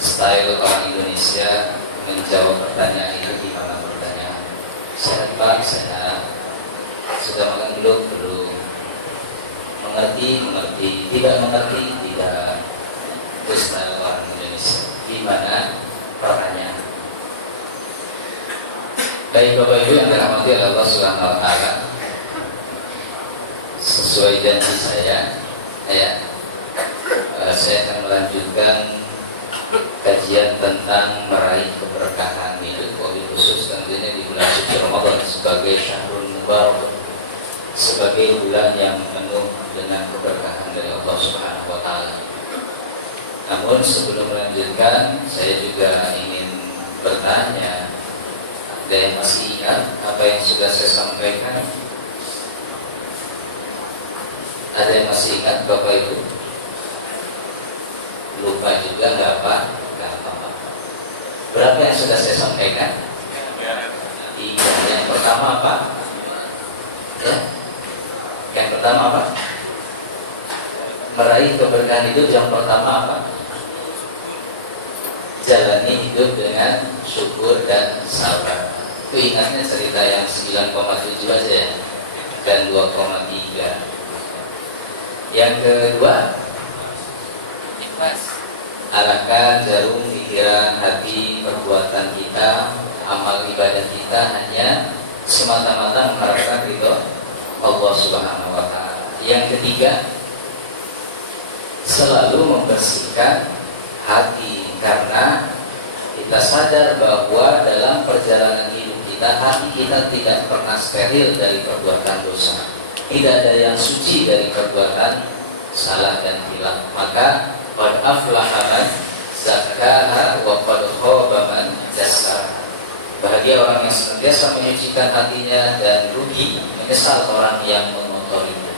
Style orang Indonesia menjawab pertanyaan itu gimana pertanyaan? Sehat Pak, sehat. Sudah makan belum? Belum. Mengerti? Mengerti. Tidak mengerti? Tidak. Itu style orang Indonesia. Gimana pertanyaan? Baik Bapak Ibu yang dirahmati oleh Allah Subhanahu wa taala. Sesuai janji saya akan melanjutkan kajian tentang meraih keberkahan hidup, wabil khusus tentunya di bulan suci Ramadan sebagai syahrul mubarak, sebagai bulan yang penuh dengan keberkahan dari Allah Subhanahu wa taala. Namun sebelum melanjutkan, saya juga ingin bertanya, ada yang masih ingat apa yang sudah saya sampaikan? Ada yang masih ingat Bapak Ibu? Lupa juga nggak apa-apa. Berapa yang sudah saya sampaikan? Tiga. Yang pertama apa? Ya. Yang pertama apa? Meraih keberkahan hidup. Yang pertama apa? Jalani hidup dengan syukur dan sabar. Itu ingatnya cerita yang 9,7 aja ya, dan 2,3. Yang kedua, arahkan jarum pikiran, hati, perbuatan kita, amal ibadah kita hanya semata-mata mengharapkan ridho Allah Subhanahu wa taala. Yang ketiga, selalu membersihkan hati, karena kita sadar bahwa dalam perjalanan hidup kita, hati kita tidak pernah steril dari perbuatan dosa. Tidak ada yang suci dari perbuatan salah dan hilaf. Maka qad aflaha man zakkaha wa qad khaba man dassaha. Bahagia orang yang senantiasa menyucikan hatinya, dan rugi menyesal orang yang mengotorinya.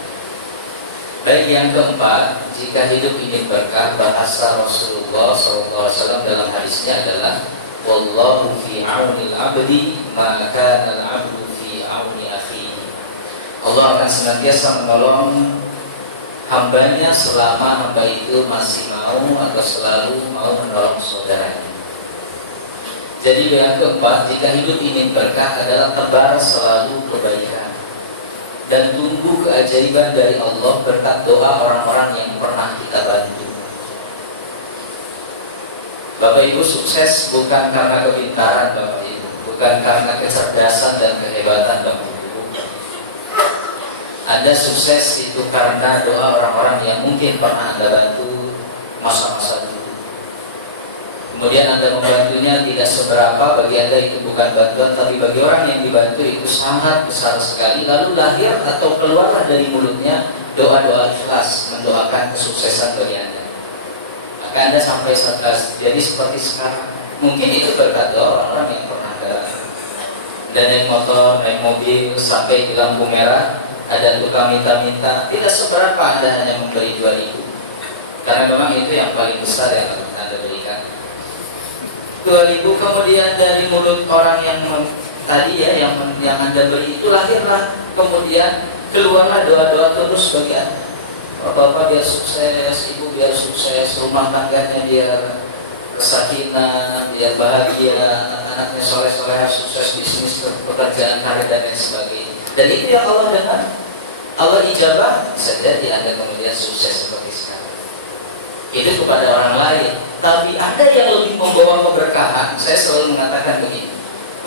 Baik, yang keempat, jika hidup ini berkah, bahasa Rasulullah SAW dalam hadisnya adalah wallahu fi aunil abdi ma kana al-abdu fi auni akhihi. Allah akan senantiasa menolong hambanya selama hamba itu masih mau atau selalu mau menolong saudaranya. Jadi yang keempat, jika hidup ini berkah adalah tebar selalu kebaikan dan tunggu keajaiban dari Allah berkat doa orang-orang yang pernah kita bantu. Bapak Ibu, sukses bukan karena kepintaran Bapak Ibu, bukan karena kecerdasan dan kehebatan Bapak Ibu. Anda sukses itu karena doa orang-orang yang mungkin pernah Anda bantu masa-masa dulu. Kemudian Anda membantunya tidak seberapa, bagi Anda itu bukan bantuan, tapi bagi orang yang dibantu itu sangat besar sekali. Lalu lahir atau keluarlah dari mulutnya doa-doa ikhlas mendoakan kesuksesan bagi Anda. Maka Anda sampai jadi seperti sekarang. Mungkin itu berkat doa orang-orang yang pernah Anda bantu. Dan naik motor, naik mobil sampai di lampu merah, ada tukang minta-minta, tidak seberapa Anda hanya memberi 2.000, karena memang itu yang paling besar yang Anda berikan. 2.000, kemudian dari mulut orang yang tadi ya, yang Anda beri itu lahirlah, kemudian keluarlah doa-doa terus bagi Anda. Bapak biar sukses, ibu biar sukses, rumah tangganya biar sakinah, biar bahagia, anaknya soleh-soleh, sukses bisnis, pekerjaan, karir dan lain sebagainya. Dan itu yang Allah dengar, Allah ijabah, bisa jadi Anda kemudian sukses seperti sekarang. Itu kepada orang lain. Tapi ada yang lebih membawa keberkahan. Saya selalu mengatakan begini,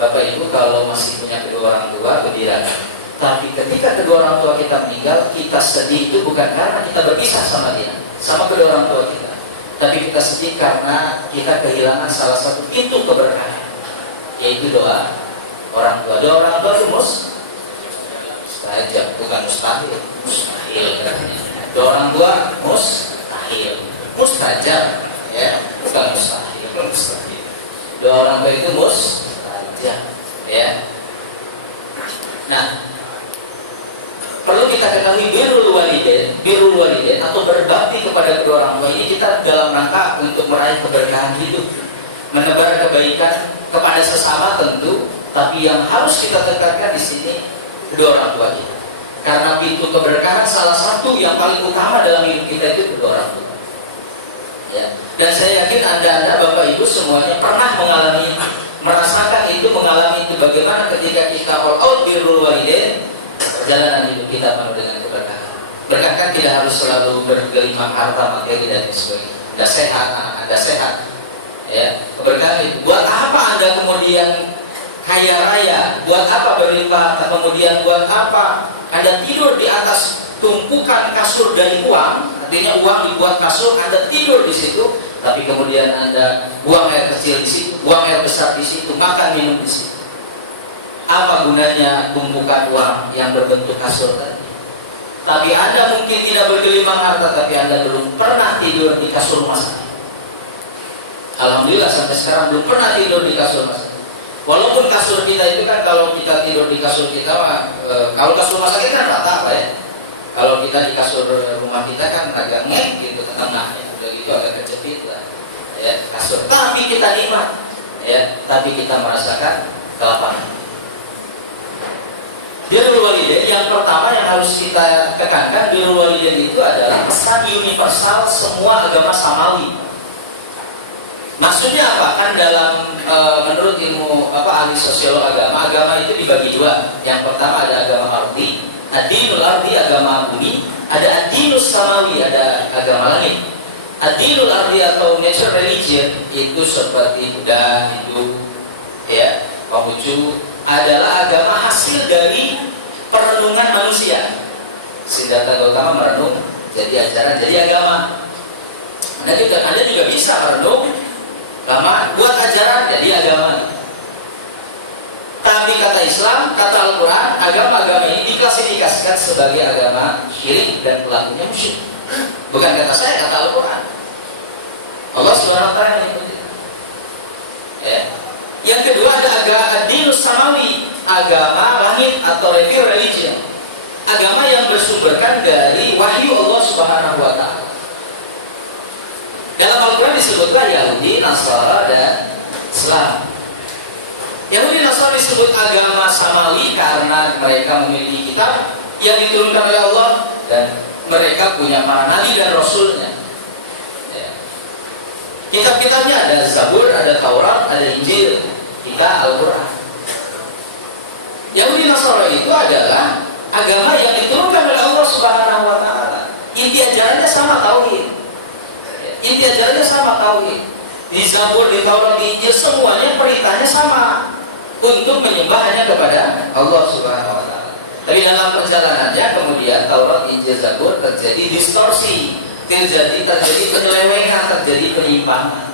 Bapak Ibu kalau masih punya kedua orang tua, gembirakan. Tapi ketika kedua orang tua kita meninggal, kita sedih itu bukan karena kita berpisah sama dia, sama kedua orang tua kita, tapi kita sedih karena kita kehilangan salah satu pintu keberkahan, yaitu doa orang tua. Doa orang tua itu mustajab, bukan mustahil. Mustahil katanya. Doa orang tua mustahil, mustajab ya, bukan mustahil. Mustahil. Doa orang tua itu mustajab ya. Nah, perlu kita ketahui birrul walidain atau berbakti kepada kedua orang tua ini kita dalam rangka untuk meraih keberkahan hidup, menebar kebaikan kepada sesama tentu, tapi yang harus kita tekankan di sini kedua orang tua kita. Karena pintu keberkahan salah satu yang paling utama dalam hidup kita itu kedua orang tua. Dan saya yakin Anda Bapak Ibu semuanya pernah merasakan itu, mengalami itu. Bagaimana ketika kita all out birrul walidain, perjalanan hidup kita penuh dengan keberkahan. Berkah kan tidak harus selalu bergelimang harta, materi dan sebagainya. Anda sehat, anak Anda sehat, ya, keberkahan itu. Buat apa Anda kemudian kaya raya? Buat apa berlimpah? Kemudian buat apa Anda tidur di atas tumpukan kasur dari uang? Artinya uang dibuat kasur, Anda tidur di situ, tapi kemudian Anda buang air kecil di situ, buang air besar di situ, makan minum di situ. Apa gunanya tumpukan uang yang berbentuk kasur tadi? Tapi Anda mungkin tidak bergelimang harta, tapi Anda belum pernah tidur di kasur rumah sakit. Alhamdulillah sampai sekarang belum pernah tidur di kasur rumah sakit. Walaupun kasur kita itu kan, kalau kita tidur di kasur kita, kalau kasur rumah sakit kan rata apa ya? Kalau kita di kasur rumah kita kan agak ngek gitu tengahnya, udah gitu agak kejepit lah, ya, kasur. Tapi kita nikmat, ya, tapi kita merasakan kelapangan. Birrul walidain yang pertama yang harus kita tekankan, birrul walidain itu adalah pesan universal semua agama samawi. Maksudnya apa? Kan dalam menurut ilmu ahli sosiolog agama itu dibagi dua. Yang pertama ada agama ardi, ad-dinul ardi, agama bumi, ada ad-dinus samawi, ada agama langit. Ad-dinul ardi atau nature religion itu seperti Buddha, Hindu, ya, Konghucu, adalah agama hasil dari perenungan manusia. Siddhartha Gautama merenung jadi ajaran, jadi agama. Anda juga bisa merenung lama buat ajaran jadi agama. Tapi kata Islam, kata Al-Quran, agama-agama ini diklasifikasikan sebagai agama syirik dan pelakunya musyrik. Bukan kata saya, kata Al-Quran. Allah Subhanahu wa taala menyebut itu. Ya. Yang kedua ada ad-dinus samawi, agama langit atau reveal religion. Agama yang bersumberkan dari wahyu Allah Subhanahu wa taala. Dalam Al-Quran disebutkan Yahudi, Nasara, dan Islam. Yahudi Nasara disebut agama samawi karena mereka memiliki kitab yang diturunkan oleh Allah dan mereka punya para nabi dan rasulnya. Ya. Kitab-kitabnya ada Zabur, ada Taurat, ada Injil, kita Al-Quran. Yahudi Nasara itu adalah agama yang diturunkan oleh Allah Subhanahu wa taala. Inti ajarannya sama tauhid. Inti ajarannya sama tauhid. Di Zabur, di Taurat, di Injil semuanya perintahnya sama, untuk menyembah hanya kepada Allah Subhanahu wa taala. Tapi dalam perjalanannya kemudian Taurat, Injil, Zabur terjadi distorsi, terjadi penyelewengan, terjadi penyimpangan.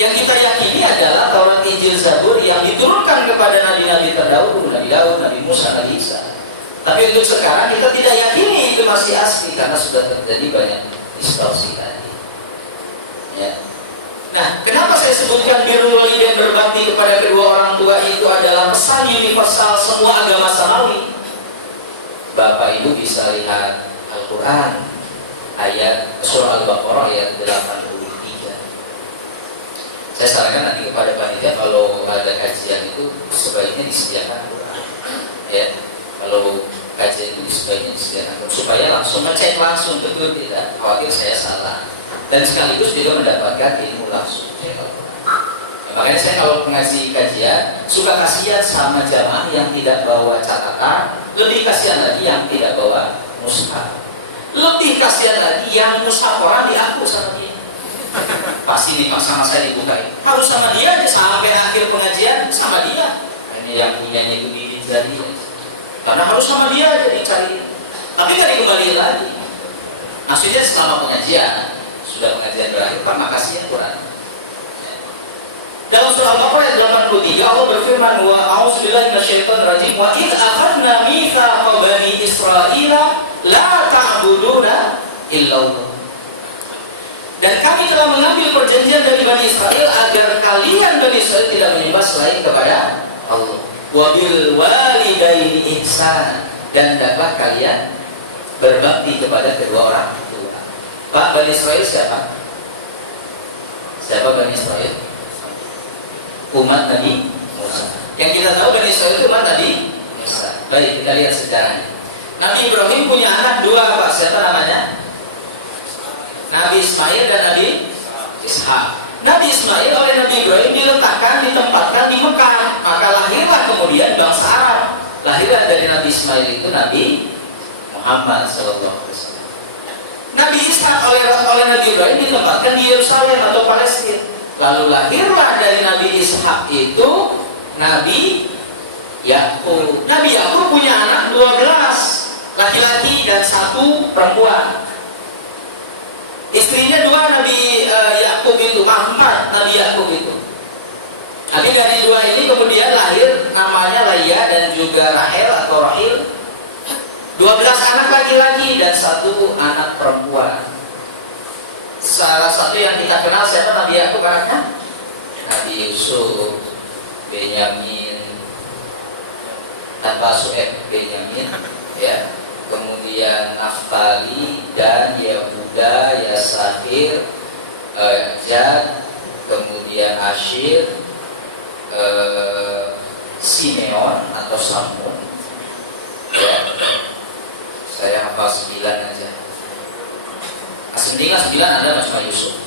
Yang kita yakini adalah Taurat, Injil, Zabur yang diturunkan kepada nabi-nabi terdahulu, Nabi Daud, Nabi Musa, Nabi Isa. Tapi untuk sekarang kita tidak yakini itu masih asli karena sudah terjadi banyak distorsi tadi. Ya. Nah, kenapa saya sebutkan birrul walidain, berbakti kepada kedua orang tua itu adalah pesan universal semua agama samawi? Bapak Ibu bisa lihat Al-Quran ayat surah Al-Baqarah ayat 83. Saya sarankan nanti kepada panitia kalau ada kajian itu sebaiknya disediakan Al-Quran. Ya, kalau kajian itu sebaiknya disediakan supaya langsung ngecek langsung, betul tidak khawatir saya salah. Dan sekaligus juga mendapatkan ilmu langsung. Makanya saya kalau mengaji kajian suka kasihan sama jamaah yang tidak bawa catatan, lebih kasihan lagi yang tidak bawa mushaf, lebih kasihan lagi yang musyawarah diaku sama dia. Pasti nih sama saya dibukain, harus sama dia aja sampai akhir pengajian sama dia. Ini yang punyanya itu dicari, karena harus sama dia aja dicari. Tapi nggak dikembaliin lagi. Maksudnya selama pengajian, sudah pengajian berakhir, Pak makasih ya Quran. Dalam surah Al-Baqarah ayat 83 Allah berfirman, wa a'udzubillahi minasyaitonir rajim, wa id akhadna mitsaqa bani Israila la ta'buduna illallah. Dan kami telah mengambil perjanjian dari Bani Israel agar kalian Bani Israel tidak menyembah selain kepada Allah. Wa bil walidaini ihsan, dan hendaklah kalian berbakti kepada kedua orang tua. Pak, Bani Israel siapa? Siapa Bani Israel? Umat Nabi Musa. Yang kita tahu Bani Israel itu umat Nabi Musa. Baik, kita lihat sejarahnya. Nabi Ibrahim punya anak dua, Pak. Siapa namanya? Nabi Ismail dan Nabi Ishak. Nabi Ismail oleh Nabi Ibrahim ditempatkan di Mekah, maka lahirlah kemudian bangsa Arab. Lahirlah dari Nabi Ismail itu Nabi Muhammad SAW. Nabi Ishak oleh Nabi Ibrahim ditempatkan di Yerusalem atau Palestina. Lalu lahirlah dari Nabi Ishak itu Nabi Yakub. Nabi Yakub punya anak 12 laki-laki dan 1 perempuan. Istrinya 2 Nabi Yakub itu, 4 Nabi Yakub itu. Tapi dari 2 ini kemudian lahir namanya Leah dan juga Rahel atau Rahil. 12 anak laki-laki dan 1 anak perempuan. Salah satu yang kita kenal siapa Nabi Yakub anaknya? Nabi Yusuf, Benyamin, tanpa Su'eb, Benyamin, ya. Kemudian Naftali dan Yehuda, Yasahir, Jad, kemudian Ashir, Simeon atau Samun. Ya. Saya hafal 9 aja. Aslinya 9 ada cuma Yusuf.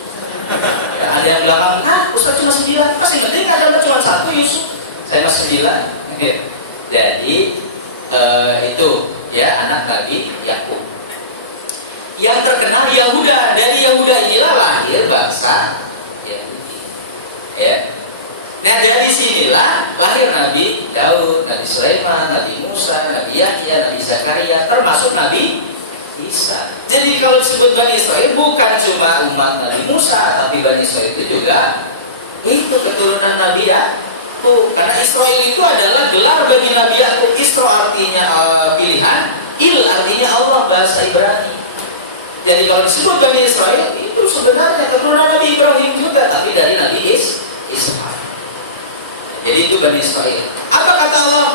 Ya, ada yang belakang, Ustaz cuma 9. Pasti penting ada cuma 1 Yusuf. Saya masih 9. Jadi itu ya anak Nabi Yakub. Yang terkenal Yahuda. Dari Yahuda inilah lahir bangsa Yahudi. Ya. Nah dari sinilah lahir Nabi Daud, Nabi Sulaiman, Nabi Musa, Nabi Yahya, Nabi Zakaria, termasuk Nabi Isa. Jadi kalau disebut Bani Israel bukan cuma umat Nabi Musa, tapi Bani Israel itu juga itu keturunan Nabi Yakub. Karena Israel itu adalah gelar bagi Nabi Yakub. Isra artinya pilihan, Il artinya Allah bahasa Ibrani. Jadi kalau disebut Bani Israel itu sebenarnya keturunan Nabi Ibrahim juga, tapi dari Nabi Ishak. Jadi itu Bani Israel. Apa kata Allah?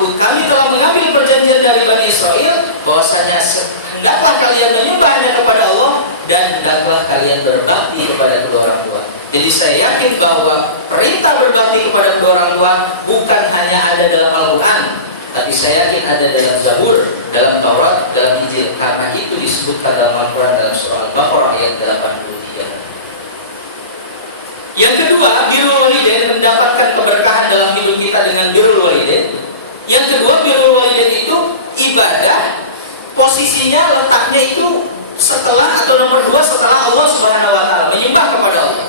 Kami telah mengambil perjanjian dari Bani Israel bahwasanya hendaklah kalian menyembah hanya kepada Allah dan hendaklah kalian berbakti kepada kedua orang tua. Jadi saya yakin bahwa perintah berbakti kepada kedua orang tua bukan hanya ada dalam Al-Quran, tapi saya yakin ada dalam Zabur, dalam Taurat, dalam Injil. Karena itu disebutkan dalam Al-Quran dalam surah Al-Baqarah ayat 83. Yang kedua, birrul walidain, mendapatkan keberkahan dalam hidup kita dengan birrul walidain. Yang kedua, birrul walidain itu ibadah, posisinya letaknya itu setelah atau nomor 2 setelah Allah Subhanahu wa taala, menyembah kepada Allah.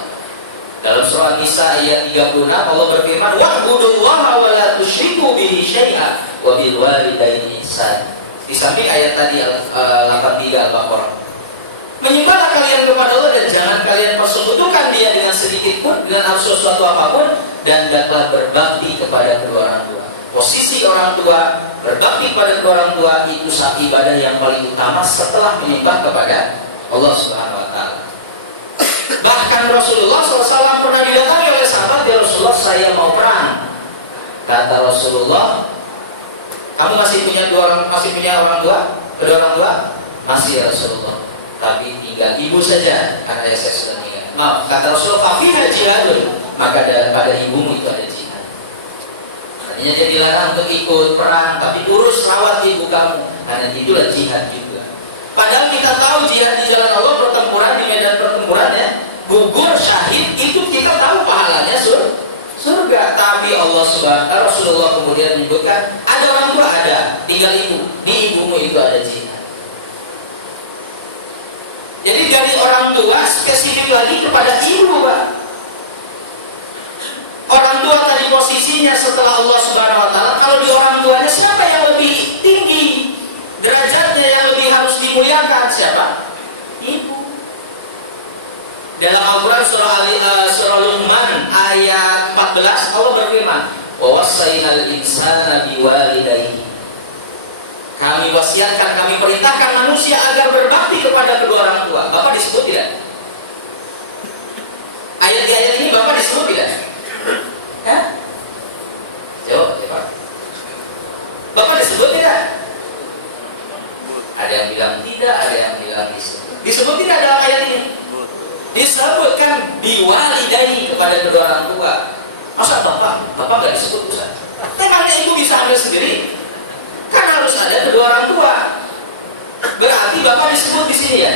Dalam surah Nisa ayat 36 Allah berfirman, "Wa'budullaha wa la tusyriku bihi syai'a wa bil walidaini ihsan." Di samping ayat tadi 83 Al-Baqarah. Menyembahlah kalian kepada Allah dan jangan kalian persekutukan Dia dengan sedikit pun, dengan sesuatu apapun, dan hendaklah berbakti kepada kedua orang tua. Posisi orang tua, berbakti kepada kedua orang tua itu satu ibadah yang paling utama setelah menyembah kepada Allah Subhanahu wa taala. Bahkan Rasulullah SAW pernah didatangi oleh sahabat, "Ya Rasulullah, saya mau perang." Kata Rasulullah, "Kamu masih punya orang tua? Kedua orang tua?" "Masih ya Rasulullah. Tapi tinggal ibu saja karena ayah saya sudah meninggal." Maaf, kata Rasulullah, "Fafiha jihadun." Maka pada ibumu itu ada jihad. Artinya dia dilarang untuk ikut perang, tapi urus rawat ibu kamu, karena itulah jihad juga. Padahal kita tahu jihad di jalan Allah, pertempuran di medan pertempuran ya, gugur syahid itu kita tahu pahalanya surga. Tapi Allah Subhanahu wa taala, Rasulullah kemudian menyebutkan ada orang tua, ada, tinggal ibu. Di ibumu itu ada jihad. Jadi dari orang tua spesifik lagi kepada ibu, Pak. Orang tua tadi posisinya setelah Allah Subhanahu wa taala. Kalau di orang tuanya siapa yang lebih tinggi derajatnya, yang lebih harus dimuliakan? Siapa? Ibu. Dalam Al-Quran surah Luqman ayat 14 Allah berfirman, "Wa wassaynal insana biwalidayhi." Kami wasiatkan, kami perintahkan manusia agar berbakti kepada kedua orang tua. Bapak disebut tidak? Ayat di ayat ini Bapak disebut tidak? Ya? Jawab, ya Pak. Bapak disebut tidak? Ada yang bilang tidak, ada yang bilang disebut. Disebut tidak dalam ayat ini? Disebutkan biwalidayhi kepada kedua orang tua. Masa Bapak nggak disebut Ustaz? Emangnya ibu bisa ambil sendiri? Kan harus ada kedua orang tua. Berarti Bapak disebut di sini ya.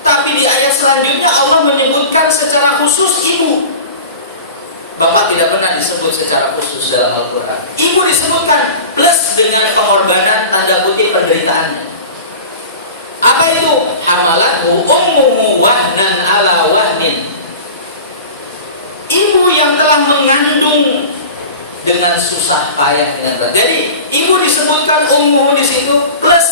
Tapi di ayat selanjutnya Allah menyebutkan secara khusus khusus ibu. Bapak tidak pernah disebut secara khusus dalam Al-Quran. Ibu disebutkan plus dengan pengorbanan tanda kutip penderitaannya. Apa itu? Hamalathu ummuhu wahnan ala wahnin. Ibu yang telah mengandung dengan susah payah dengan berat. Jadi ibu disebutkan ummuhu di situ plus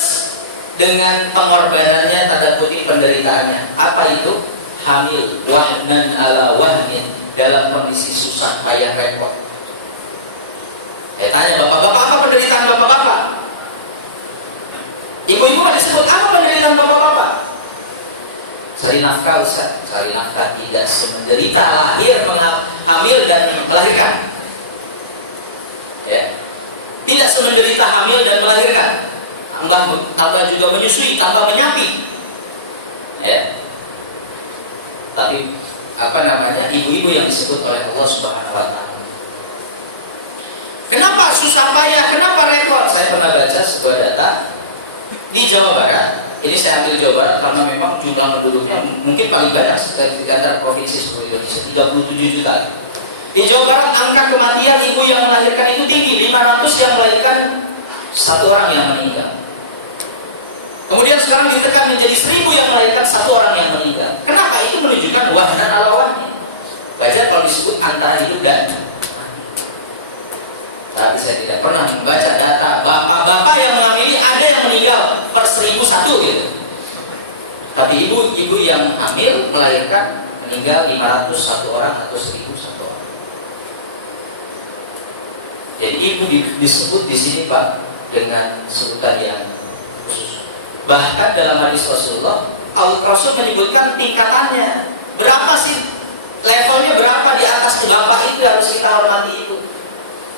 dengan pengorbanannya tanda kutip penderitaannya. Apa itu? Hamil wahnan ala wahnin, dalam kondisi susah payah repot. Tanya bapak-bapak, apa penderitaan bapak-bapak? Ibu-ibu kan disebut apa penderitaan bapak-bapak? Cari nafkah Ustaz, cari nafkah tidak semenderita lahir, hamil dan melahirkan. Ya. Tidak semenderita hamil dan melahirkan. Tambah juga menyusui, tambah menyapi. Ya. Tapi ibu-ibu yang disebut oleh Allah Subhanahu wa taala. Kenapa susah payah? Kenapa repot? Saya pernah baca sebuah data di Jawa Barat. Ini saya ambil Jawa Barat karena memang jumlah penduduknya mungkin paling banyak di antara provinsi seluruh Indonesia, 37 juta. Di Jawa Barat angka kematian ibu yang melahirkan itu tinggi, 500 yang melahirkan 1 orang yang meninggal. Kemudian sekarang ditekan menjadi 1000 yang melahirkan 1 orang yang meninggal. Kenapa? Itu menunjukkan wahnan ala wahnin. Wajar kalau disebut antara hidup dan mati. Tapi saya tidak pernah membaca data bapak-bapak yang mengamili ada yang meninggal per 1001 gitu. Tapi ibu yang hamil melahirkan meninggal 500 1 orang atau 1000 1 orang. Jadi ibu disebut di sini Pak dengan sebutan yang khusus. Bahkan dalam hadis Rasulullah, Rasul menyebutkan tingkatannya. Berapa sih levelnya, berapa di atas bapak itu harus kita hormati itu.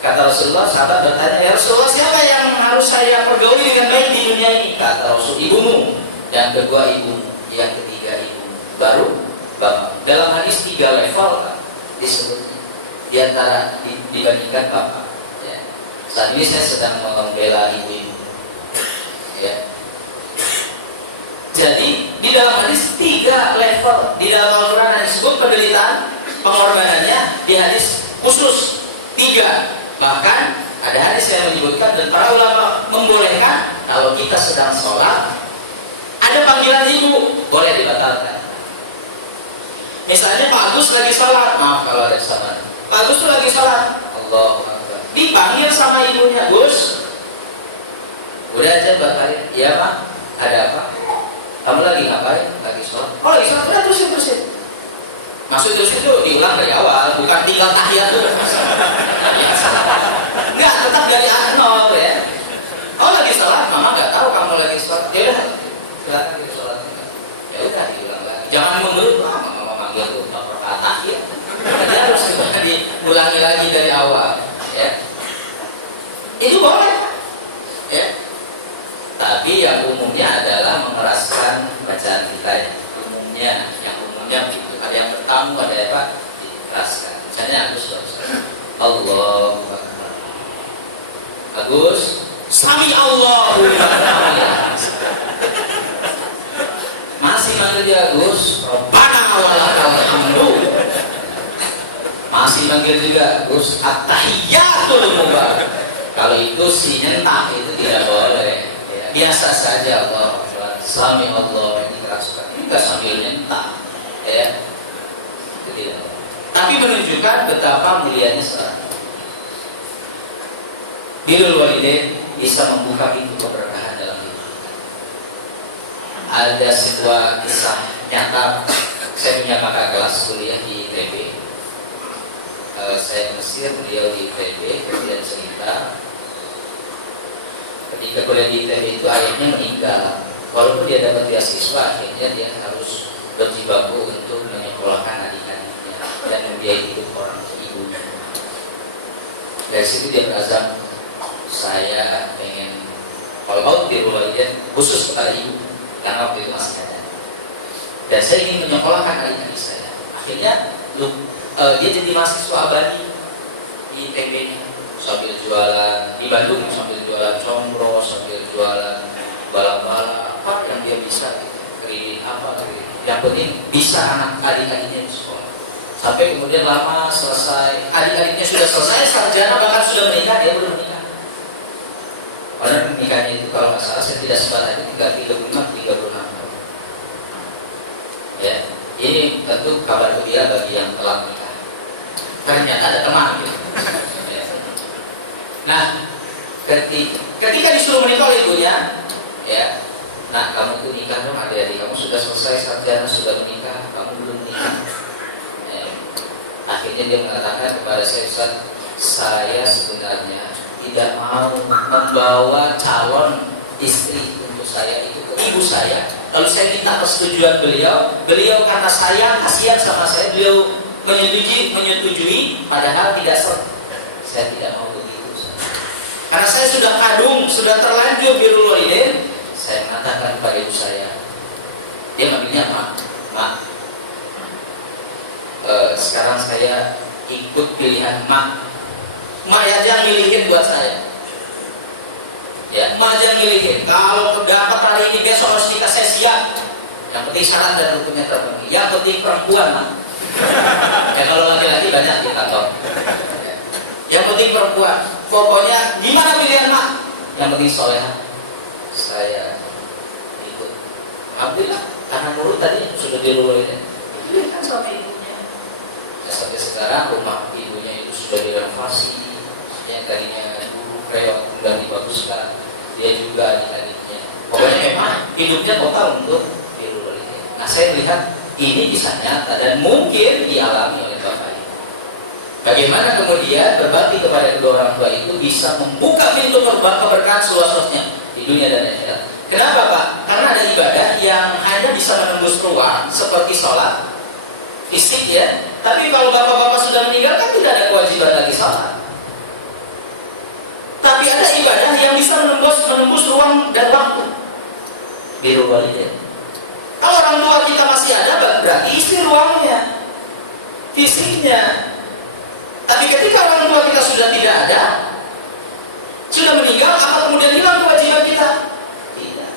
Kata Rasulullah, sahabat bertanya, ya Rasulullah, siapa yang harus saya pergauli dengan baik di dunia ini? Kata Rasul, ibumu. Yang kedua ibumu, yang ketiga ibumu, baru bapak. Dalam hadis 3 level disebut di antara dibandingkan bapak. Ya. Saat ini saya sedang membela ibu-ibu. Ya. Jadi di dalam hadis 3 level di dalam Al-Quran yang disebut penderitaan pengorbanannya di hadis khusus 3. Bahkan ada hadis yang menyebutkan dan para ulama membolehkan kalau kita sedang sholat ada panggilan ibu boleh dibatalkan. Misalnya Pak Agus lagi sholat, maaf kalau ada kesalahan. Pak Agus tuh lagi sholat, Allahu Akbar. Dipanggil sama ibunya, Gus. Udah aja batalin. Iya Pak, ada apa? Kamu lagi ngapain? Lagi sholat. Oh lagi sholat, udah terusin. Maksud terusin itu diulang dari awal, bukan tinggal tahiyat tuh. Enggak, tetap dari nol ya. Oh lagi sholat, mama nggak tahu kamu lagi sholat. Ya udah, silakan kita sholat. Ya udah diulang lagi. Jangan mengeluh, mama manggil tuh tak pernah tahiyat. Jadi harus diulangi lagi dari awal. Ya. Itu boleh. Ya. Tapi yang umumnya adalah mengeraskan bacaan kita ya. Yang umumnya itu ada yang bertamu, ada apa dikeraskan. Misalnya Agus Allahu Akbar. Agus, Sami Allahu Akbar. Masih manggil dia Agus, Rabbana walakal hamdu. Masih manggil juga Agus, At-tahiyyatul mubarak. Kalau itu si nyentak itu tidak boleh. Biasa saja Allah Sami Allah ini kerasukan. Ini tidak sambil nyentak ya. Itu tidak. Tapi menunjukkan betapa mulianya seorang birrul walidain bisa membuka pintu keberkahan dalam hidup. Ada sebuah kisah nyata. Saya punya kakak kelas kuliah di ITB. Saya Mesir, beliau di ITB. Kemudian cerita ketika kuliah di ITB itu ayahnya meninggal. Walaupun dia dapat beasiswa, akhirnya dia harus berjibaku untuk menyekolahkan adik-adiknya dan membiayai hidup orang ibunya. Dari situ dia berazam, saya pengen kalau birrul walidain khusus kepada ibu, karena waktu itu masih ada. Dan saya ingin menyekolahkan adik-adik saya. Akhirnya dia jadi mahasiswa abadi di ITB-nya. Sambil jualan di Bandung, sambil jualan combro, sambil jualan balap-balap, apa yang dia bisa, keliling apa, keliling. Yang penting bisa anak adik-adiknya di sekolah. Sampai kemudian lama selesai, adik-adiknya sudah selesai, sarjana bahkan sudah menikah, dia belum menikah. Padahal menikahnya itu kalau nggak salah saya tidak sempat aja 35-36 tahun. Ya, ini tentu kabar gembira bagi yang telah menikah. Ternyata ada teman gitu. Ya. Nah, ketika disuruh menikah oleh ibunya, ya, nah kamu tuh nikah dong adik-adik, kamu sudah selesai sarjana, sudah menikah, kamu belum menikah. Akhirnya dia mengatakan kepada saya, Ustaz, saya sebenarnya tidak mau membawa calon istri untuk saya itu ke ibu saya. Lalu saya minta persetujuan beliau karena sayang, kasihan sama saya, beliau menyetujui, padahal tidak saya tidak mau begitu. Ustaz. Karena saya sudah kadung, sudah terlanjur birrul walidain, saya mengatakan kepada ibu saya, dia manggilnya mak. Sekarang saya ikut pilihan mak aja milihin buat saya, ya, mak aja milihin. Kalau dapat hari ini besok harus nikah, saya siap. Yang penting syarat dan rukunnya terpenuhi. Yang penting perempuan, mak. Ya kalau laki-laki banyak di kantor. Yang penting perempuan. Pokoknya gimana pilihan mak? Yang penting soleha. Saya ikut. Alhamdulillah, karena nurut tadi sudah diruluin. Itu kan suami ibunya. Sampai sekarang rumah ibunya itu sudah direnovasi, yang tadinya dulu reot sudah dibaguskan, dia juga adik-adiknya. Pokoknya memang hidupnya total untuk birrul walidain. Nah, saya melihat ini bisa nyata dan mungkin dialami oleh bapak ibu. Bagaimana kemudian berbakti kepada kedua orang tua itu bisa membuka pintu keberkahan seluas-luasnya di dunia dan akhirat. Kenapa, Pak? Karena ada ibadah yang hanya bisa menembus ruang seperti sholat fisik, ya. Tapi kalau bapak-bapak sudah meninggal kan tidak ada kewajiban lagi sholat. Tapi ada ibadah yang bisa menembus ruang dan waktu. Birrul walidain. Kalau orang tua kita masih ada, berarti isi ruangnya, fisiknya. Tapi ketika orang tua kita sudah tidak ada, sudah meninggal, apa kemudian hilang kewajiban kita? Tidak.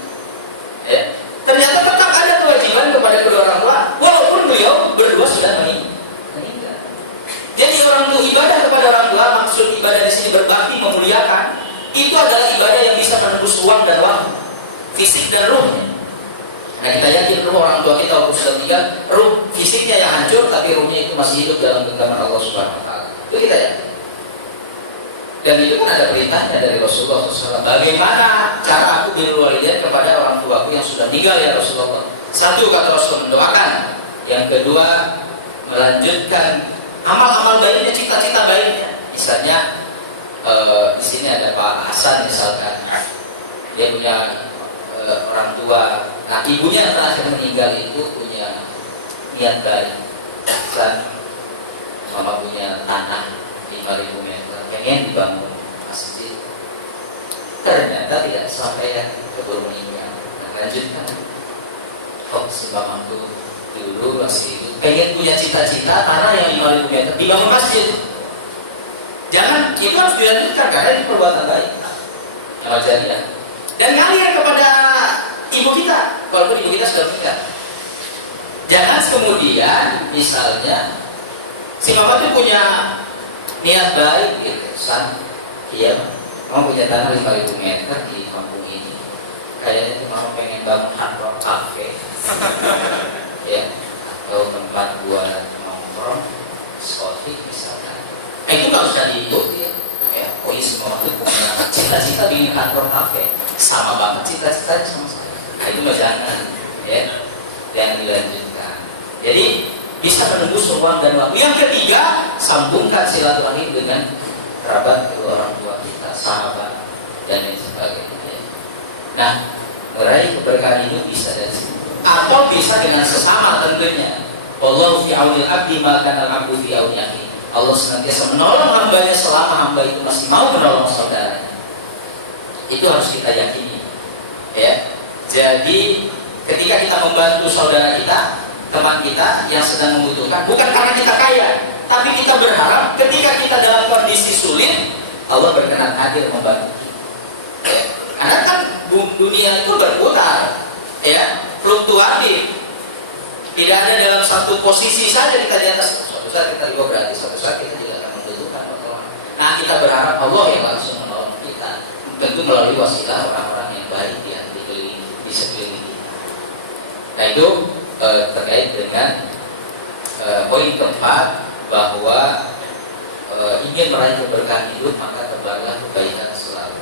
Ya. Ternyata tetap ada kewajiban kepada kedua orang tua, walaupun beliau berdua sudah meninggal. Jadi orang tua, ibadah kepada orang tua, maksud ibadah di sini berbakti, memuliakan, itu adalah ibadah yang bisa menembus ruang dan waktu, fisik dan ruhnya. Nah, kita yakin ruh orang tua kita walaupun sudah meninggal, ruh fisiknya yang hancur, tapi ruhnya itu masih hidup dalam genggaman Allah Subhanahu Wa Taala. Itu kita yakin. Dan itu kan ada perintahnya dari Rasulullah SAW. Bagaimana cara aku birrul walidain kepada orang tuaku yang sudah meninggal, ya Rasulullah? Satu, kata Rasulullah, mendoakan. Yang kedua, melanjutkan amal-amal baiknya, cita-cita baiknya. Misalnya di sini ada Pak Hasan misalkan, dia punya orang tua. Nah, ibunya yang terakhir meninggal itu punya niat baik. Dan mama punya tanah 5.000 meter, pengen dibangun masjid. Ternyata tidak sampai keburu meninggal. Nah, lanjutkan. Oh, si mamaku dulu masih itu pengen punya cita-cita karena yang 5.000 meter dibangun masjid. Jangan, itu harus dilanjutkan karena ini perbuatan baik yang wajarnya. Dan ngalir kepada ibu kita, walaupun ibu kita sudah meninggal. Jangan kemudian misalnya si mama itu punya niat baik gitu, iya, kamu punya tanah 5.000 meter di kampung ini, kayaknya cuma pengen bangun Hard Rock Cafe, ya, atau tempat buat nongkrong, diskotik misalkan. Itu nggak usah diikuti, ya. Oh iya, semua itu punya cita-cita bikin Hard Rock Cafe, sama banget cita-citanya sama saya. Nah, itu mah jangan, ya, yang dilanjutkan. Jadi bisa menembus ruang dan waktu. Yang ketiga, sambungkan silaturahim dengan kerabat kedua orang tua kita, sahabat dan lain sebagainya. Nah, meraih keberkahan itu bisa dari situ. Atau bisa dengan sesama tentunya. Wallahu fi aunil abdi ma kana al-abdu fi auni akhi. Allah senantiasa menolong hambanya selama hamba itu masih mau menolong saudaranya. Itu harus kita yakini. Ya. Jadi ketika kita membantu saudara kita, teman kita yang sedang membutuhkan, bukan karena kita kaya, tapi kita berharap ketika kita dalam kondisi sulit, Allah berkenan hadir membantu. Ya. Karena kan dunia itu berputar, ya, fluktuatif. Tidak ada dalam satu posisi saja kita di atas. Suatu saat kita juga berarti suatu saat kita juga akan membutuhkan pertolongan. Nah, kita berharap Allah yang langsung menolong kita, tentu melalui wasilah orang-orang yang baik yang di sekeliling kita. Nah, itu terkait dengan poin keempat, bahwa ingin meraih keberkahan hidup maka tebarlah kebaikan selalu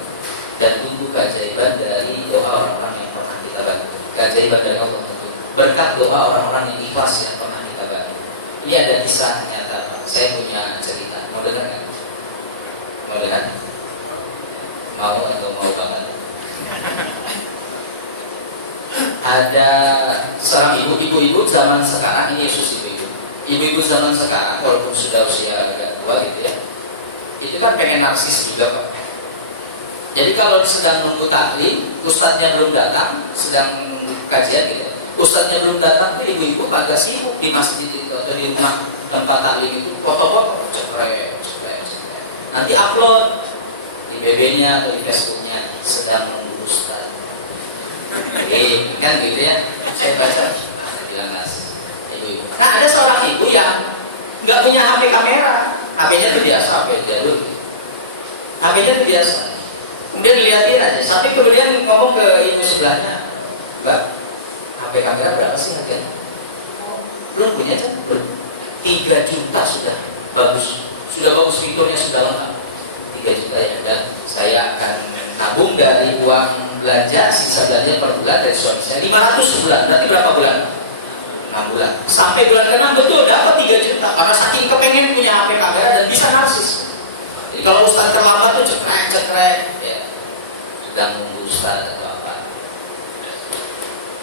dan tunggu keajaiban dari doa orang-orang yang pernah kita bantu. Keajaiban dari Allah tentu berkat doa orang-orang yang ikhlas yang pernah kita bantu. Ini ada kisah nyata, Pak. Saya punya cerita. Mau dengar nggak? Mau dengar? Mau atau mau banget? Ada seorang ibu-ibu zaman sekarang, ini Yesus ibu-ibu zaman sekarang, walaupun sudah usia agak tua gitu ya, itu kan pengen narsis juga, Pak. Jadi kalau sedang nunggu taklim, ustadznya belum datang, sedang kajian gitu, ustadznya belum datang, tuh ibu-ibu agak sibuk di masjid itu atau di rumah tempat taklim itu, foto-foto, cekrek. Nanti upload di BB-nya atau di Facebook-nya, sedang nunggu ustadz. Kan gitu ya, saya baca, saya bilang narsis. Nah, ada seorang ibu yang nggak punya HP kamera, HP-nya itu biasa, HP jadul. HP-nya itu biasa. Kemudian dilihatin aja, tapi kemudian ngomong ke ibu sebelahnya, Mbak, HP kamera berapa sih harganya? Oh, belum punya kan? Belum. 3 juta sudah bagus fiturnya sudah lengkap. 3 juta ya, dan saya akan nabung dari uang belanja, sisa belanja per bulan dari suami saya 500 sebulan. Berarti berapa bulan? 6 bulan. Sampai bulan ke-6 betul dapat 3 juta karena saking kepengen punya HP kamera dan bisa narsis. Jadi kalau ustaz terlambat tuh cekrek ya, sedang nunggu ustaz atau apa.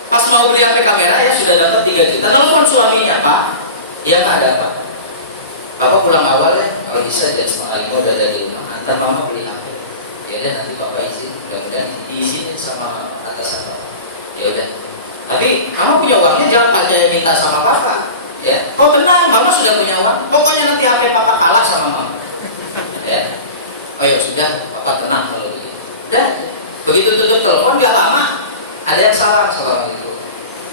Pas mau beli HP kamera ya sudah dapat 3 juta. Telepon suaminya, Pak, ya nggak ada, Pak. Bapak pulang awal ya, kalau bisa jam 4:30 udah ada di rumah. Antar mama beli HP. Ya udah, nanti Bapak izin, mudah-mudahan diizinin sama atasan Bapak. Ya udah. Tapi kamu punya uangnya, jangan Pak Jaya minta sama Papa. Ya, kok tenang, Mama sudah punya uang. Pokoknya nanti HP Papa kalah sama Mama. Ya, oh ya sudah, Papa tenang kalau begitu. Dan begitu tutup telepon, gak lama ada yang salah itu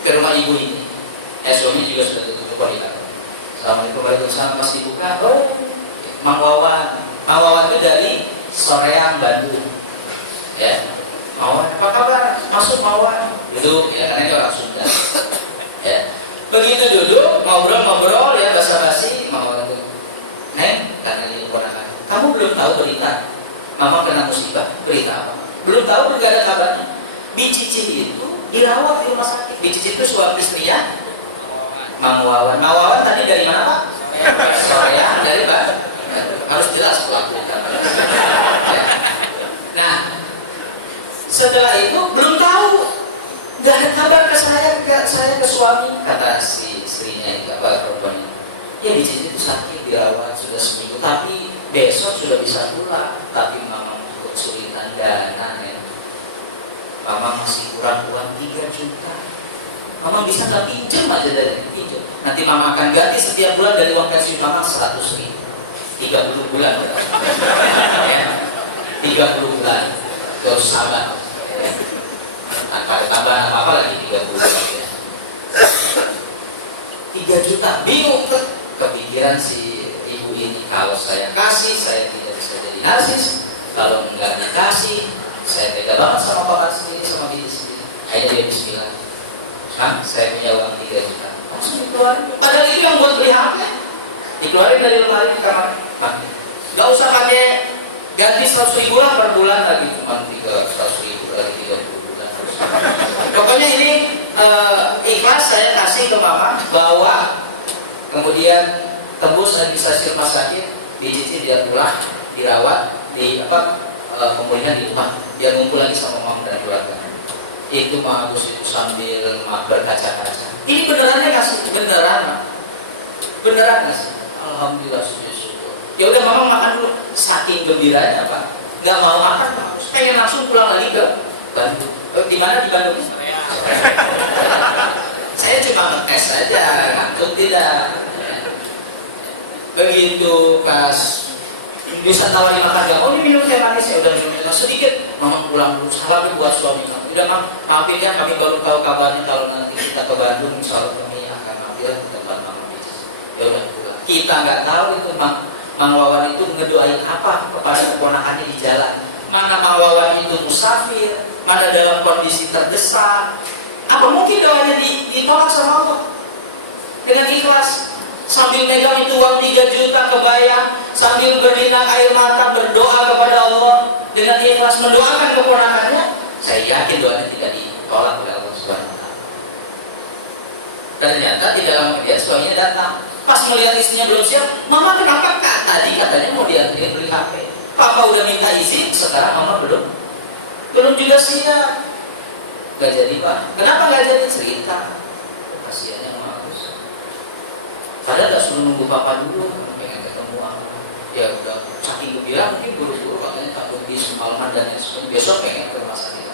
ke rumah ibu ini. Suami juga sudah tutup telepon di kantor. Assalamualaikum warahmatullahi wabarakatuh, masih buka? Oh, Mang Wawan itu dari Soreang, Bandung. Ya. Mawar, apa kabar? Masuk Mawar. Duduk ya, karena ini orang Sunda. Ya. Begitu duduk, ngobrol ya, basa-basi, Mawar itu. Neng, karena ini keponakan. Kamu belum tahu berita? Mama kena musibah. Berita apa? Belum tahu, enggak ada kabarnya. Bicicin itu dirawat di rumah sakit. Bicicin itu suami istrinya Mang Wawan. Mang Wawan tadi dari mana, Pak? Soreang, dari Pak. Harus jelas pelaku. Ya. Nah, setelah itu belum tahu, nggak ada kabar ke saya ke suami, kata si istrinya itu apa perempuan ini. Ya di sini itu sakit, dirawat sudah seminggu, tapi besok sudah bisa pulang. Tapi mama kesulitan dana ya. Mama masih kurang uang 3 juta. Mama bisa nggak pinjam aja dari pinjam. Nanti mama akan ganti setiap bulan dari uang pensiun mama 100.000. 30 bulan. Ya. 30 bulan. Terus sabar. Tanpa ada tambahan apa-apa lagi 30 bulan ya. 3 juta. Bingung tuh. Kepikiran si ibu ini, kalau saya kasih, saya tidak bisa jadi narsis. Kalau enggak dikasih, saya tega banget sama bapak sendiri, sama diri sendiri. Akhirnya dia bismillah. Saya punya uang 3 juta. Langsung dikeluarin. Padahal itu yang buat beli HP. Dikeluarin dari lemari di kamar. Gak usah pakai ganti 100.000 lah per bulan lagi, cuma 100.000 lagi 30 bulan. Pokoknya ini ikhlas saya kasih ke mama, bawa, kemudian tembus administrasi rumah sakit, dijicil dia pulang, dirawat di pemulihan di rumah, biar ngumpul lagi sama mama dan keluarga. Itu Mak Agus itu sambil berkaca-kaca. Ini benerannya nggak sih? Beneran nggak sih? Alhamdulillah syukur. Ya udah mama makan dulu. Saking gembiranya Pak, nggak mau makan Pak. Pengen langsung pulang lagi ke Bandung. Di mana di Bandung? Saya cuma ngetes saja, ngantuk tidak. Begitu pas bisa tawarin makan gak? Oh ini minum teh manis ya udah minum sedikit. Mama pulang dulu, salam buat suami kamu. Udah maafin ya, kami baru tahu kabarnya kalau nanti kita ke Bandung, insya Allah kami akan parkir di tempat Mang Bis. Ya udah pulang. Kita nggak tahu itu Mang Wawan itu ngedoain apa kepada keponakannya di jalan. Mana Mang Wawan itu musafir, mana dalam kondisi terdesak. Apa mungkin doanya ditolak sama Allah? Dengan ikhlas, sambil megang itu uang 3 juta kebayang, sambil berlinang air mata berdoa kepada Allah dengan ikhlas mendoakan keponakannya, saya yakin doanya tidak ditolak oleh Allah Subhanahu wa taala. Ternyata di dalam kemudian suaminya datang. Pas melihat istrinya belum siap, "Mama kenapa Kak? Tadi katanya mau dianterin beli HP. Papa udah minta izin, sekarang Mama belum juga siap." Gak jadi Pak. Kenapa gak jadi? Cerita. Kasihannya Mama Agus. Padahal gak suruh nunggu Papa dulu, pengen ketemu aku. Ya udah saking gembira mungkin buru-buru katanya takut di semalaman dan besok pengen ke rumah sakit.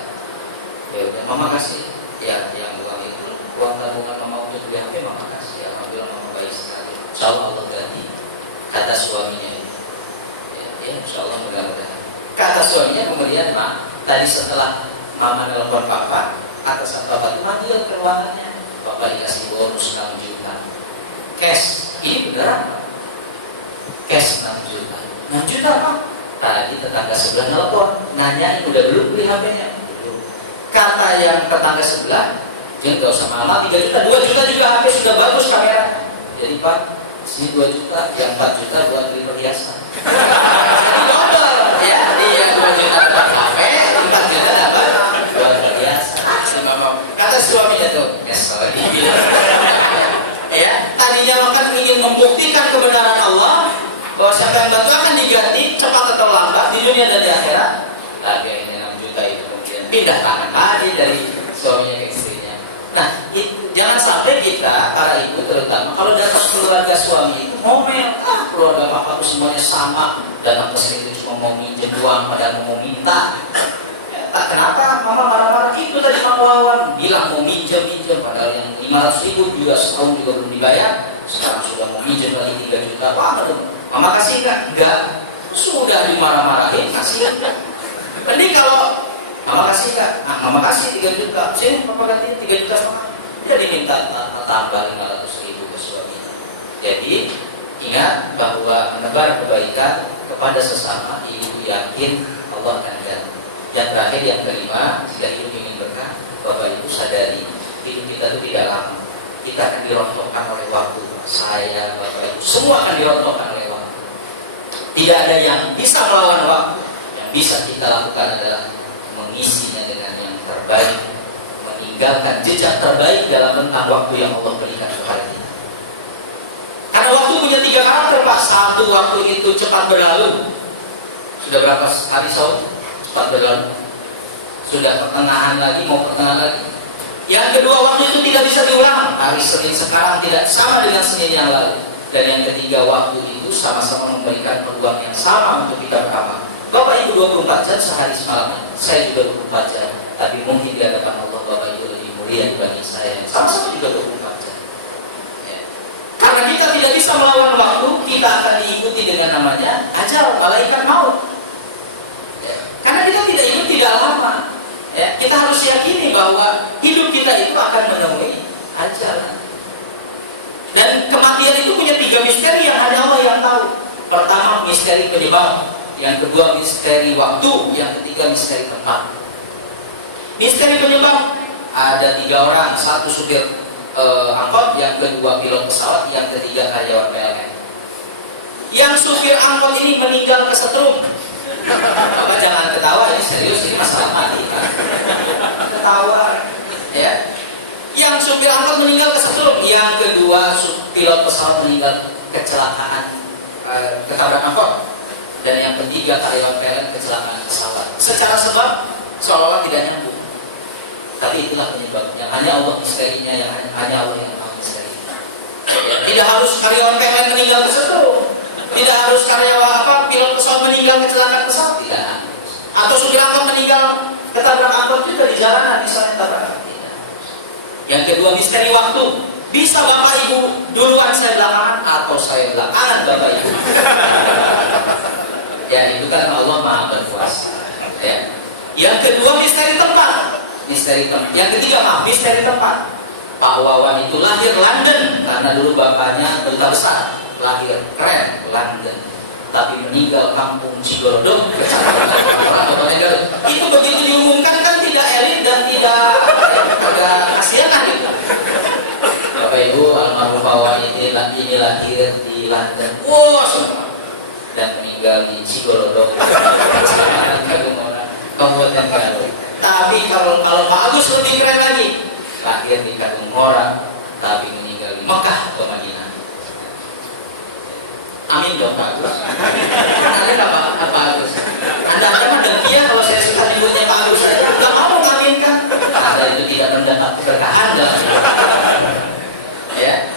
Ya udah Mama kasih. Ya yang uang itu uang tabungan Mama untuk beli HP Mama kasih. Alhamdulillah Mama baik sekali. Insyaallah Allah ganti. Kata suaminya. Ya Insya Allah mudah-mudahan. Kata suaminya kemudian tadi setelah Mama nelfon Papa, atasan Papa itu manggil ke ruangannya. Papa dikasih bonus 6 juta cash. Ini beneran Pak? Cash 6 juta. 6 juta Pak? Tadi tetangga sebelah nelfon, nanyain udah belum beli HP-nya? Belum. Kata yang tetangga sebelah, dia nggak usah Mama 3 juta, 2 juta juga HP sudah bagus kamera. Jadi Pak, sini 2 juta, yang 4 juta buat beli perhiasan. Double ya, yang 2 juta buat HP, 4 juta dapat buat perhiasan. Kata suaminya tuh, ya, tadinya makan ingin membuktikan kebenaran Allah bahwa siapa yang bantu akan diganti cepat atau lambat di dunia dan di akhirat. Lagi ini 6 juta itu kemudian pindah tangan lagi dari suaminya ke istrinya. Nah, jangan sampai kita para ibu terutama kalau datang keluarga suami itu ngomel, keluarga papaku semuanya sama, datang ke sini itu cuma mau minjem uang padahal mau minta. Tak kenapa Mama marah-marah itu tadi Mang Wawan bilang mau minjem padahal yang 500.000 juga setahun juga belum dibayar, sekarang sudah mau minjem lagi 3 juta. Apa dong? Mama kasih enggak? Sudah dimarah-marahin kasih enggak? Mending kalau Mama kasih enggak? Mama kasih 3 juta. Sini Papa ganti 3 juta sama. Jadi minta tambah 500.000 ke suaminya. Jadi ingat bahwa menebar kebaikan kepada sesama ibu yakin Allah akan ganti. Yang terakhir, yang kelima, jika hidup ingin berkah, Bapak Ibu sadari hidup kita itu tidak lama. Kita akan dirontokkan oleh waktu. Saya, Bapak Ibu, semua akan dirontokkan oleh waktu. Tidak ada yang bisa melawan waktu. Yang bisa kita lakukan adalah mengisinya dengan yang terbaik, meninggalkan jejak terbaik dalam rentang waktu yang Allah berikan kepada kita. Karena waktu punya 3 karakter Pak. Satu, waktu itu cepat berlalu. Sudah berapa hari Saud? Cepat berlalu. Sudah pertengahan lagi, mau pertengahan lagi. Yang kedua, waktu itu tidak bisa diulang. Hari Senin sekarang tidak sama dengan Senin yang lalu. Dan yang ketiga, waktu itu sama-sama memberikan peluang yang sama untuk kita beramal. Bapak Ibu 24 jam sehari semalam. Saya juga 24 jam. Tapi mungkin di hadapan Allah Bapak Ibu lebih mulia dibanding saya. Sama-sama juga 24 jam. Ya. Karena kita tidak bisa melawan waktu, kita akan diikuti dengan namanya ajal, malaikat maut. Karena kita tidak hidup tidak lama, ya, kita harus yakini bahwa hidup kita itu akan menemui ajal. Dan kematian itu punya 3 misteri yang hanya Allah yang tahu. Pertama, misteri penyebab. Yang kedua, misteri waktu. Yang ketiga, misteri tempat. Misteri penyebab ada 3 orang, satu supir angkot, yang kedua pilot pesawat, yang ketiga karyawan PLN. Yang supir angkot ini meninggal kesetrum. Bapak jangan ketawa, ini serius, ini masalah mati kan? Ketawa ya. Yang supir angkot meninggal kesetrum. Yang kedua pilot pesawat meninggal kecelakaan ketabrak angkot. Dan yang ketiga karyawan PLN kecelakaan pesawat. Secara sebab seolah-olah tidak nyambung. Tapi itulah penyebabnya. Hanya Allah misterinya, yang hanya Allah yang tahu misterinya. Ya, tidak harus karyawan PLN meninggal kesetrum. Tidak harus karyawan pilot pesawat meninggal kecelakaan pesawat, tidak. Atau supir angkot meninggal ketabrak angkot juga di jalanan, misalnya tabrakan. Tidak. Yang kedua, misteri waktu. Bisa Bapak Ibu duluan, saya belakangan, atau saya belakangan Bapak Ibu. Ya itu kan Allah Maha berkuasa. Ya. Yang kedua, misteri tempat. Misteri tempat. Yang ketiga, misteri tempat. Pak Wawan itu lahir London karena dulu bapaknya duta besar, lahir keren London, tapi meninggal kampung Cigolodong, kecamatan Kabupaten Garut. Itu begitu diumumkan kan tidak elit dan tidak agak kasihan gitu. Bapak Ibu, almarhum Pak Wawan ini lahir di London, dan meninggal di Cigolodong, kecamatan Kabupaten Garut. Tapi kalau Pak Agus lebih keren lagi, lahir di Kadungora tapi meninggal di Mekah atau Madinah. Amin dong Pak Agus. Anda Pak Agus. Anda dan dia kalau saya suka nyebutnya Pak Agus saja nggak mau mengaminkan. Anda itu tidak mendapat keberkahan dalam ya.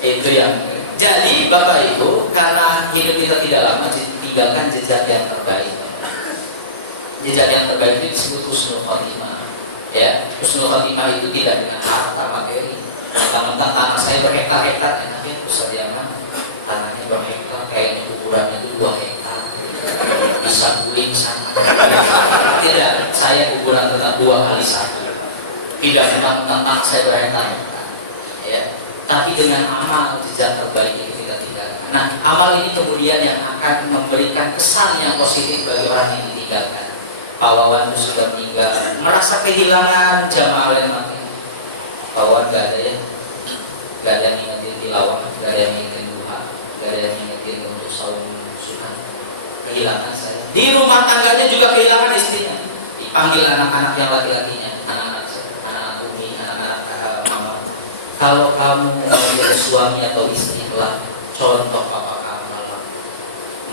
Itu yang. Jadi Bapak Ibu, karena hidup kita tidak lama, tinggalkan jejak yang terbaik. Jejak yang terbaik itu disebut husnul khotimah. Ya, husnul khotimah itu tidak dengan harta materi. Mentang-mentang tanah saya berhektar-hektar, enaknya pusat yang mana? Tanahnya berhektar, kayaknya kuburannya itu 2 hektar. Bisa guling sana. Tidak, saya kuburan tetap 2 kali 1. Tidak mentang-mentang tanah saya berhektar-hektar. Ya, tapi dengan amal jejak terbaik itu kita tinggalkan. Nah, amal ini kemudian yang akan memberikan kesan yang positif bagi orang yang ditinggalkan. Pak Wawan itu sudah meninggal, merasa kehilangan jamaah yang mati. Pak Wawan gak ada ya, gak ada yang ingetin tilawah, gak ada yang ingetin duha, gak ada yang ingetin untuk saum sunnah. Kehilangan saya. Di rumah tangganya juga kehilangan istrinya. Dipanggil anak-anak yang laki-lakinya, anak-anak saya, anak-anak Umi, anak-anak mama. Kalau kamu mau menjadi suami atau istri kelak, contoh papa kamu.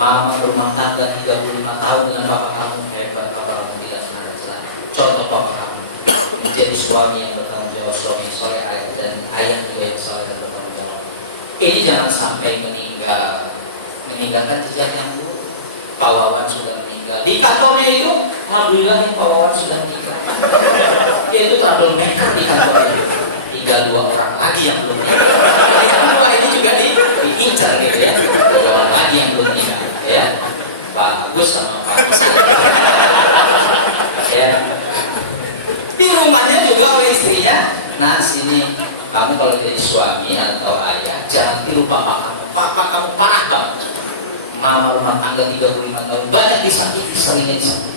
Mama berumah tangga 35 tahun dengan papa kamu, hebat. Papa kamu tidak pernah ada celah. Contoh papa kamu menjadi suami yang bertanggung jawab, suami yang soleh, dan ayah juga yang soleh dan bertanggung jawab. Ini jangan sampai meninggalkan jejak yang buruk. Pak Wawan sudah meninggal. Di kantornya itu, alhamdulillah Pak Wawan sudah meninggal. Dia itu troublemaker di kantornya. Tinggal 2 orang lagi yang belum meninggal. Yang 2 ini juga diincar gitu ya. 2 orang lagi yang belum meninggal. Ya, Pak Agus sama Pak Agus. Ya, di rumahnya juga oleh istrinya. Nah, sini kamu kalau jadi suami atau ayah, jangan tiru papa kamu. Papa kamu parah banget. Mama rumah tangga 35 tahun, banyak disakiti, seringnya disakiti.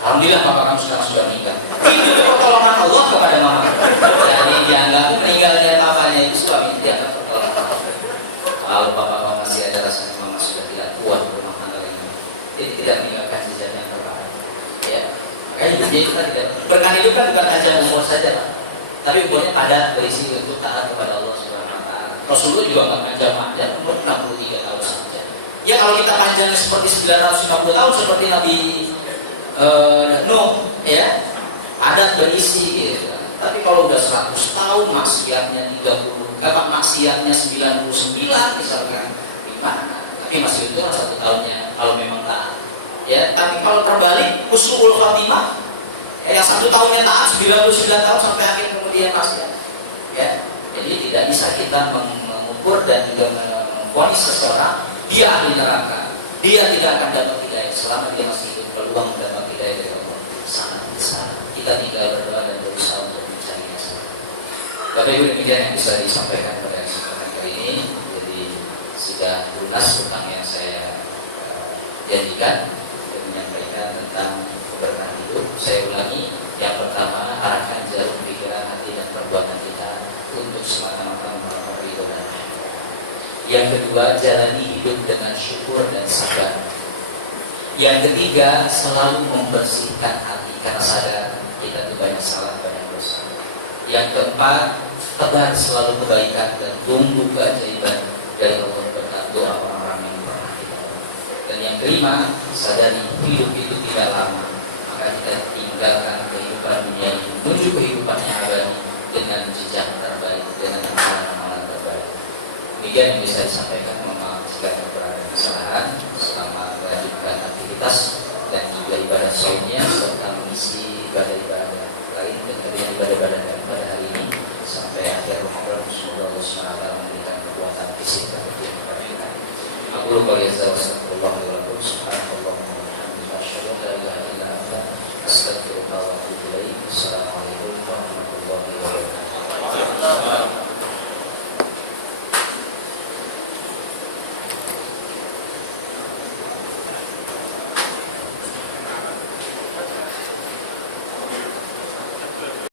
Alhamdulillah papa kamu sekarang sudah meninggal. Itu pertolongan Allah kepada mama. Jadi dianggap meninggalnya papanya itu suami dianggap pertolongan Allah. Kalau papa kamu masih ada rasanya mama sudah tidak kuat. Jadi tidak meninggalkan jejak yang terbaik. Ya, makanya hidupnya itu kan tidak. Berkah hidup kan bukan hanya umur saja, Pak. Tapi umurnya padat berisi untuk taat kepada Allah Subhanahu Wa Taala. Rasulullah juga nggak panjang-panjang, umur 63 tahun saja. Ya kalau kita panjangnya seperti 950 tahun seperti Nabi Nuh, ya, padat berisi. Gitu. Tapi kalau udah 100 tahun maksiatnya 99 misalkan, gimana? Tapi masih untung 1 tahunnya kalau memang taat. Ya, tapi kalau terbalik husnul khotimah, yang 1 tahunnya taat, 99 tahun sampai akhir kemudian maksiat. Ya, jadi tidak bisa kita mengukur dan juga memvonis seseorang dia ahli neraka. Dia tidak akan dapat hidayah selama dia masih hidup. Peluang mendapat hidayah dari Allah sangat besar. Kita tinggal berdoa dan berusaha untuk mencarinya. Bapak Ibu, demikian yang bisa disampaikan pada kesempatan kali ini. Jadi sudah lunas tentang yang saya janjikan dan menyampaikan tentang keberkahan hidup. Saya ulangi, yang pertama arahkan jarum pikiran, hati dan perbuatan kita untuk semata-mata melakukan ridho dan akhirat. Yang kedua, jalani hidup dengan syukur dan sabar. Yang ketiga, selalu membersihkan hati karena sadar kita itu banyak salah, banyak dosa. Yang keempat, tebar selalu kebaikan dan tunggu keajaiban dari Allah berkat doa orang-orang yang pernah kita doa. Dan yang kelima, sadari hidup itu tidak lama, maka kita tinggalkan kehidupan dunia ini menuju kehidupan yang abadi dengan jejak terbaik, dengan amalan-amalan terbaik. Demikian yang bisa disampaikan. Mohon maaf jika ada kesalahan. Selamat melanjutkan aktivitas dan juga ibadah saumnya serta mengisi ibadah-ibadah lain dan kemudian ibadah-ibadah pada hari ini sampai akhir Ramadan. Semoga Allah SWT memberikan kekuatan fisik dan kepada kita. Aku lupa ya,